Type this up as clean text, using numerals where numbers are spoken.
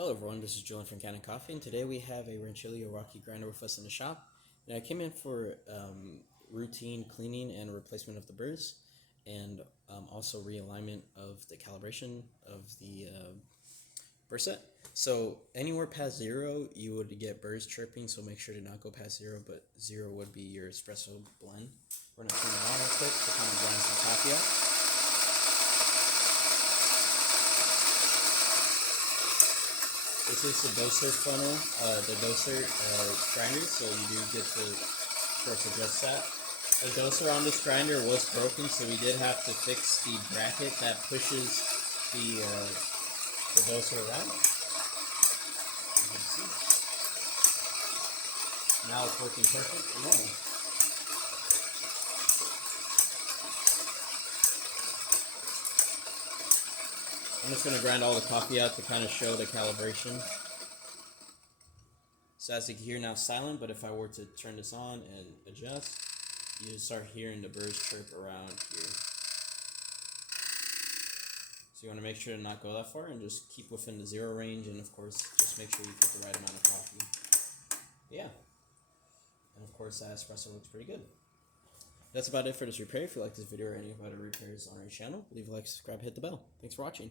Hello everyone, this is Julian from Kanen Coffee, and today we have a Rancilio Rocky grinder with us in the shop. And I came in for routine cleaning and replacement of the burrs, and also realignment of the calibration of the burr set. So anywhere past 0, you would get burrs chirping, so make sure to not go past 0, but 0 would be your espresso blend. We're going to turn it on real quick to kind of grind some coffee out. This is the doser funnel, the doser grinder, so you do get to, of course, adjust that. The doser on this grinder was broken, so we did have to fix the bracket that pushes the doser around. You can see. Now it's working perfect and normal. I'm just going to grind all the coffee out to kind of show the calibration. So as you can hear now silent, but if I were to turn this on and adjust, you start hearing the burrs chirp around here. So you want to make sure to not go that far and just keep within the 0 range, and of course just make sure you put the right amount of coffee. Yeah. And of course that espresso looks pretty good. That's about it for this repair. If you like this video or any of our repairs on our channel, leave a like, subscribe, hit the bell. Thanks for watching.